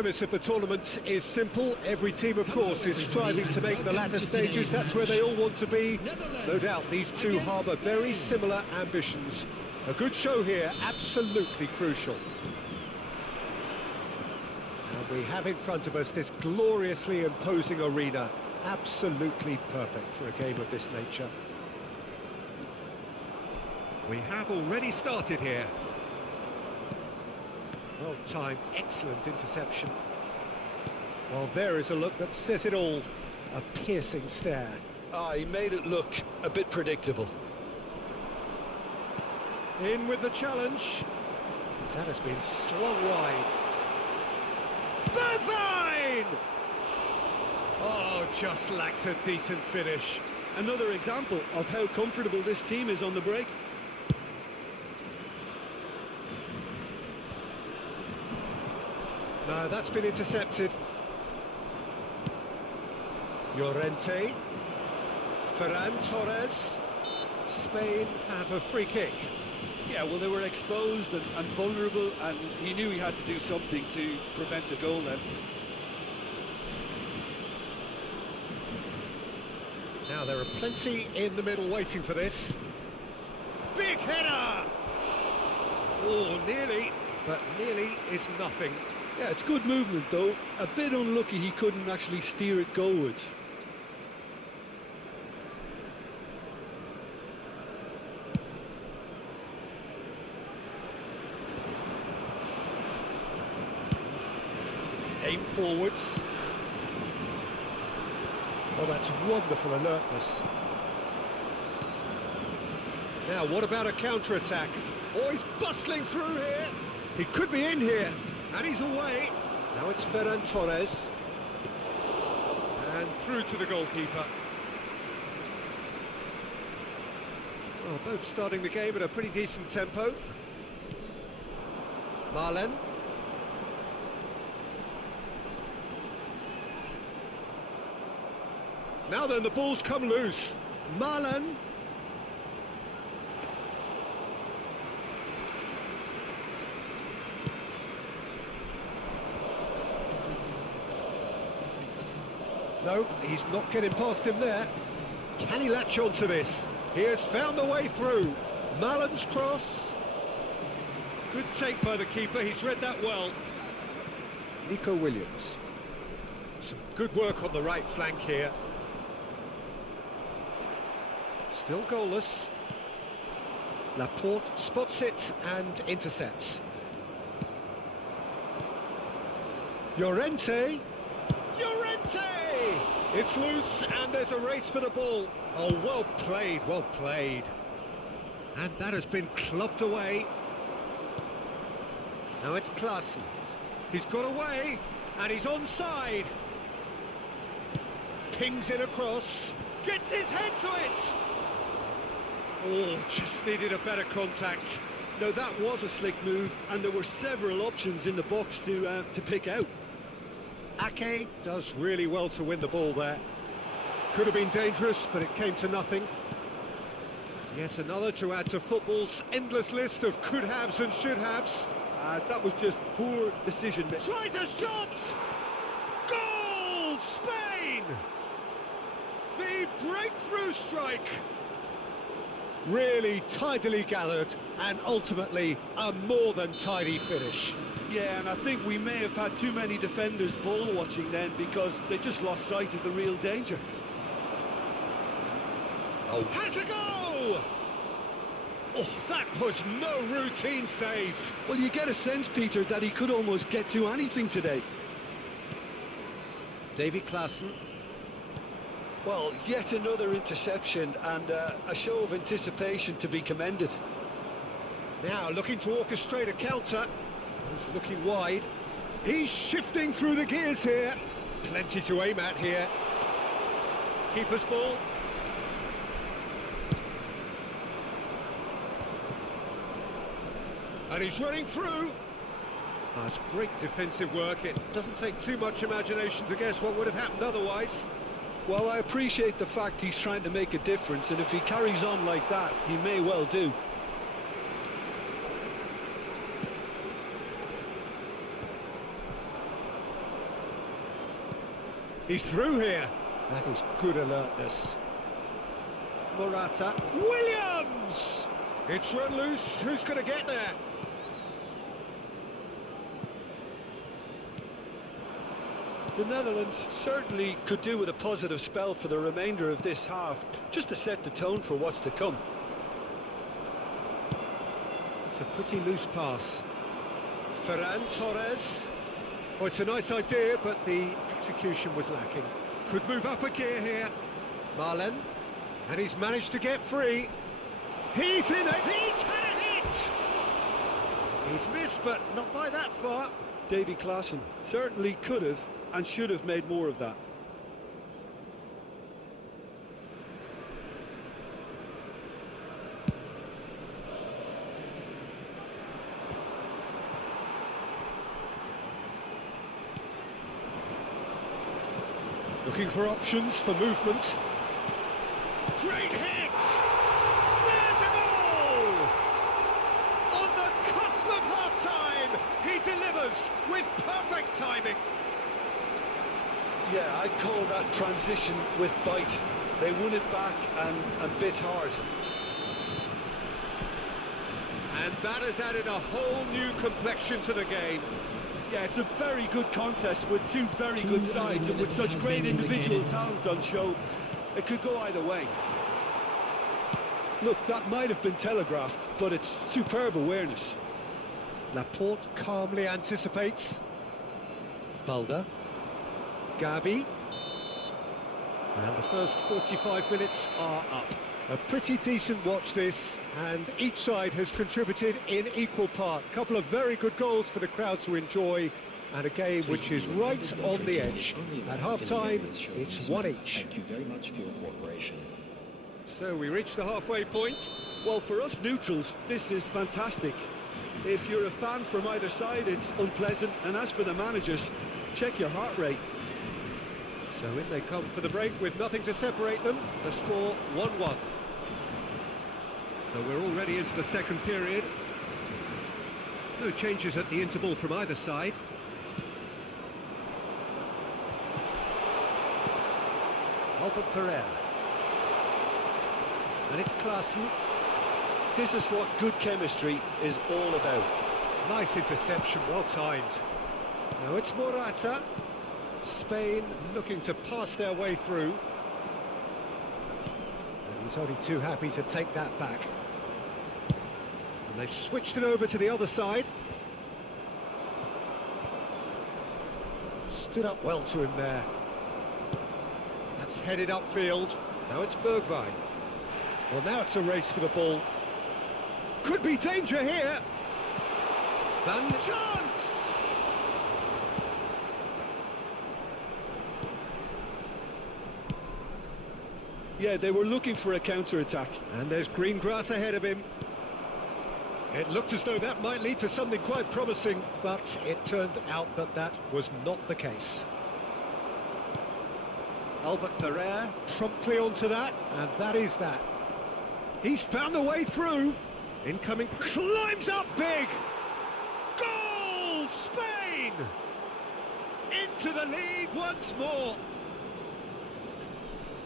premise of the tournament is simple. Every team, of course, is striving to make the latter stages. That's where they all want to be. No doubt these two harbour very similar ambitions. A good show here, absolutely crucial. And we have in front of us this gloriously imposing arena. Absolutely perfect for a game of this nature. We have already started here. Well timed, excellent interception. Well, there is a look that says it all. A piercing stare. He made it look a bit predictable. In with the challenge. That has been slung wide. Bergwijn! Oh, just lacked a decent finish. Another example of how comfortable this team is on the break. No, that's been intercepted. Llorente. Ferran Torres. Spain have a free kick. Yeah, well, they were exposed and vulnerable, and he knew he had to do something to prevent a goal then. Now there are plenty in the middle waiting for this. Big header! Oh, nearly, but nearly is nothing. Yeah, it's good movement though. A bit unlucky he couldn't actually steer it goalwards. Aim forwards. Oh, that's wonderful alertness. Now, what about a counter-attack? Oh, he's bustling through here. He could be in here. And he's away. Now it's Ferran Torres. And through to the goalkeeper. Well, both starting the game at a pretty decent tempo. Marlen. Now then, the ball's come loose. Marlen. No, he's not getting past him there. Can he latch on to this? He has found a way through. Marlen's cross. Good take by the keeper, he's read that well. Nico Williams. Some good work on the right flank here. Still goalless. Laporte spots it and intercepts. Llorente. Llorente! It's loose and there's a race for the ball. Oh, well played, well played. And that has been clubbed away. Now it's Klaassen. He's got away and he's onside. Pings it across. Gets his head to it. Oh, just needed a better contact. No, that was a slick move, and there were several options in the box to pick out. Ake does really well to win the ball there. Could have been dangerous, but it came to nothing. Yet another to add to football's endless list of could-haves and should-haves. That was just poor decision making. Tries a shot! Goal! Spain! The breakthrough strike! Really tidily gathered, and ultimately a more than tidy finish. Yeah, and I think we may have had too many defenders ball watching then, because they just lost sight of the real danger. Oh, has a go! Oh, that was no routine save. Well, you get a sense, Peter, that he could almost get to anything today. Davy Klaassen. Well, yet another interception and a show of anticipation to be commended. Now looking to orchestrate a counter. He's looking wide. He's shifting through the gears here. Plenty to aim at here. Keeper's ball. And he's running through. That's great defensive work. It doesn't take too much imagination to guess what would have happened otherwise. Well, I appreciate the fact he's trying to make a difference, and if he carries on like that, he may well do. He's through here. That is good alertness. Morata. Williams! It's run loose. Who's going to get there? The Netherlands certainly could do with a positive spell for the remainder of this half, just to set the tone for what's to come. It's a pretty loose pass. Ferran Torres. Oh, it's a nice idea, but the execution was lacking. Could move up a gear here. Marlen. And he's managed to get free. He's in it. He's had a hit. He's missed, but not by that far. Davy Klaassen certainly could have and should have made more of that. Looking for options for movement. Great hit! There's a goal! On the cusp of half-time, he delivers with perfect timing. Yeah, I'd call that transition with bite. They won it back and bit hard. And that has added a whole new complexion to the game. Yeah, it's a very good contest with two very good sides, and with such great individual talent on show, it could go either way. Look, that might have been telegraphed, but it's superb awareness. Laporte calmly anticipates. Balda. Gavi. And the first 45 minutes are up. A pretty decent watch this, and each side has contributed in equal part. A couple of very good goals for the crowd to enjoy, and a game which is right on the edge. At half-time, it's one each. Thank you very much for your cooperation. So we reach the halfway point. Well, for us neutrals, this is fantastic. If you're a fan from either side, it's unpleasant, and as for the managers, check your heart rate. So in they come for the break with nothing to separate them. The score 1-1. So we're already into the second period. No changes at the interval from either side. Albert Ferrer. And it's Klaassen. This is what good chemistry is all about. Nice interception, well timed. Now it's Morata. Spain looking to pass their way through. And he's only too happy to take that back. And they've switched it over to the other side. Stood up well to him there. That's headed upfield. Now it's Bergwijn. Well, now it's a race for the ball. Could be danger here. Van chance! Yeah, they were looking for a counter-attack. And there's green grass ahead of him. It looked as though that might lead to something quite promising, but it turned out that that was not the case. Albert Ferrer promptly onto that, and that is that. He's found the way through. Incoming, climbs up big. Goal, Spain! Into the lead once more.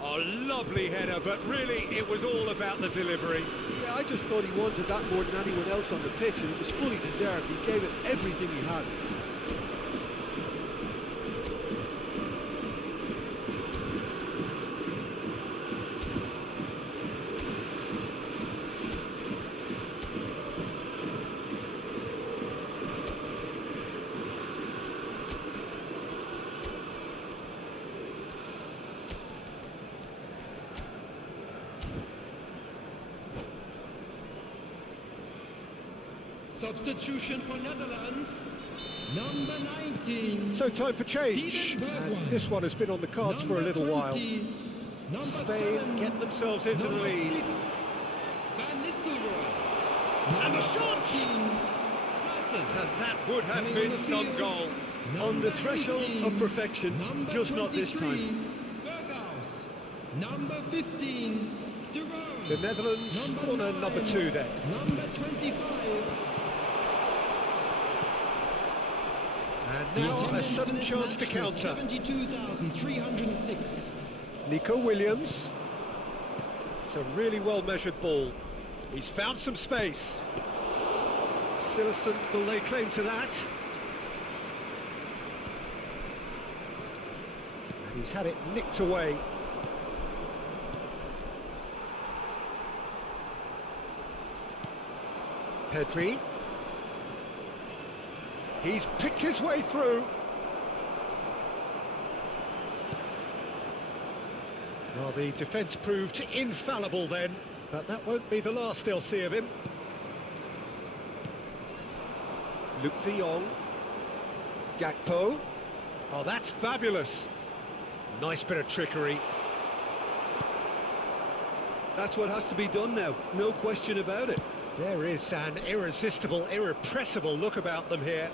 Oh, lovely header, but really it was all about the delivery. Yeah, I just thought he wanted that more than anyone else on the pitch, and it was fully deserved. He gave it everything he had. Substitution for Netherlands, number 19. So time for change. And this one has been on the cards for a little while. Spain get themselves into the lead. And the shot! And that would have been some goal. On the threshold of perfection, just not this time. Number 15, The Netherlands corner number 2 then. Number 25. And The now a attendance for sudden this chance match to was counter. 72,306. Nico Williams. It's a really well measured ball. He's found some space. Silerson will lay claim to that. And he's had it nicked away. Pedri. He's picked his way through. Well, the defence proved infallible then, but that won't be the last they'll see of him. Luke de Jong. Gakpo. Oh, that's fabulous. Nice bit of trickery. That's what has to be done now, no question about it. There is an irresistible, irrepressible look about them here.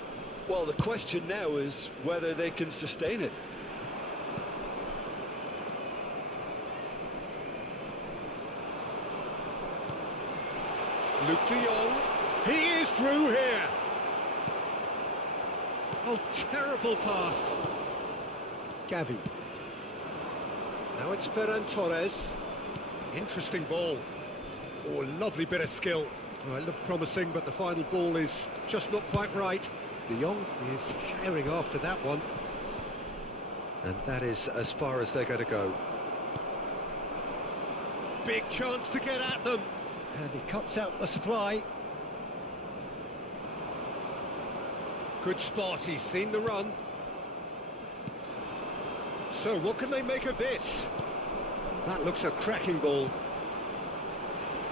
Well, the question now is whether they can sustain it. Luke de Jong. He is through here. Oh, terrible pass. Gavi. Now it's Ferran Torres. Interesting ball. Oh, lovely bit of skill. Oh, it looked promising, but the final ball is just not quite right. De Jong is carrying after that one. And that is as far as they're going to go. Big chance to get at them. And he cuts out the supply. Good spot, he's seen the run. So what can they make of this? That looks a cracking ball.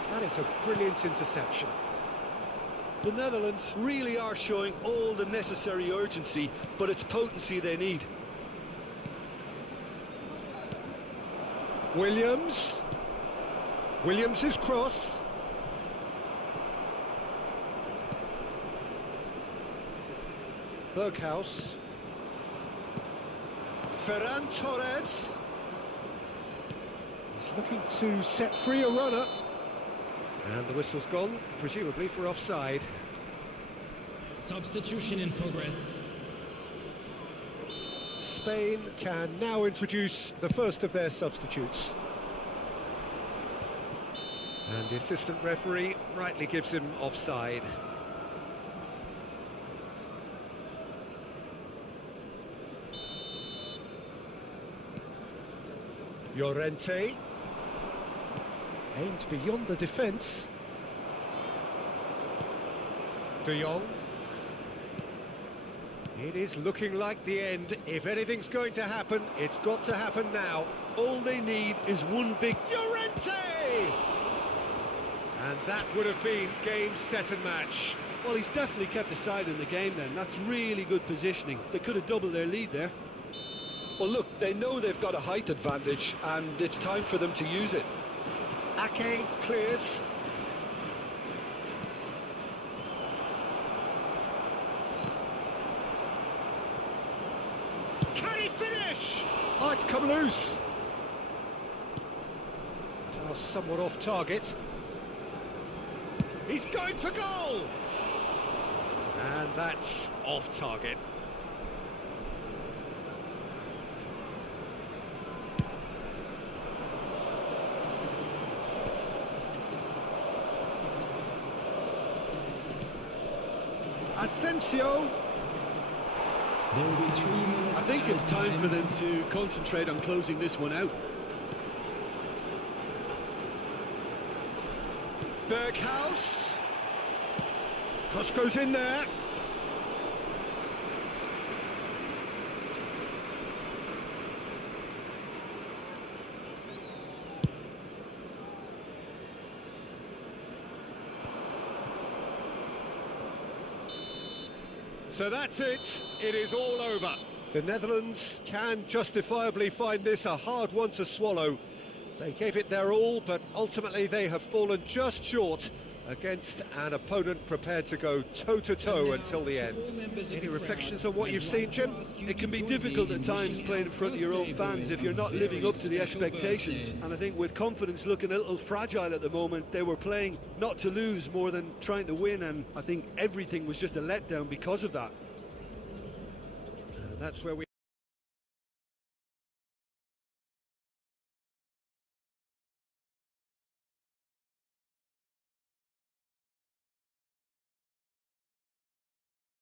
That is a brilliant interception. The Netherlands really are showing all the necessary urgency, but it's potency they need. Williams. Williams' cross. Berghaus. Ferran Torres. He's looking to set free a runner. And the whistle's gone, presumably for offside. Substitution in progress. Spain can now introduce the first of their substitutes. And the assistant referee rightly gives him offside. Llorente. Aimed beyond the defence. De Jong. It is looking like the end. If anything's going to happen, it's got to happen now. All they need is one big... Llorente! And that would have been game, set and match. Well, he's definitely kept the side in the game then. That's really good positioning. They could have doubled their lead there. Well, look, they know they've got a height advantage, and it's time for them to use it. Ake clears. Can he finish? Oh, it's come loose. Oh, somewhat off target. He's going for goal. And that's off target. Asensio. There will be 3 minutes. I think it's time for them to concentrate on closing this one out. Berghaus. Cross goes in there. So that's it. It is all over. The Netherlands can justifiably find this a hard one to swallow. They gave it their all, but ultimately they have fallen just short against an opponent prepared to go toe-to-toe until the end. Any reflections on what you've seen, Jim? It can be difficult at times playing in front of your own fans if you're not living up to the expectations. And I think with confidence looking a little fragile at the moment, they were playing not to lose more than trying to win, and I think everything was just a letdown because of that. And that's where we